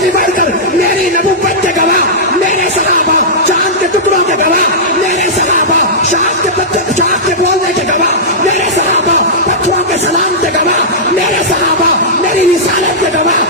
بھی بڑھ کر میری نبوت کے گواہ میرے صحابہ، چاند کے ٹکڑوں کے گواہ میرے صحابہ، شاخ کے بولنے کے گواہ میرے صحابہ، پتھروں کے سلام کے گواہ میرے صحابہ، میری رسالت کے گواہ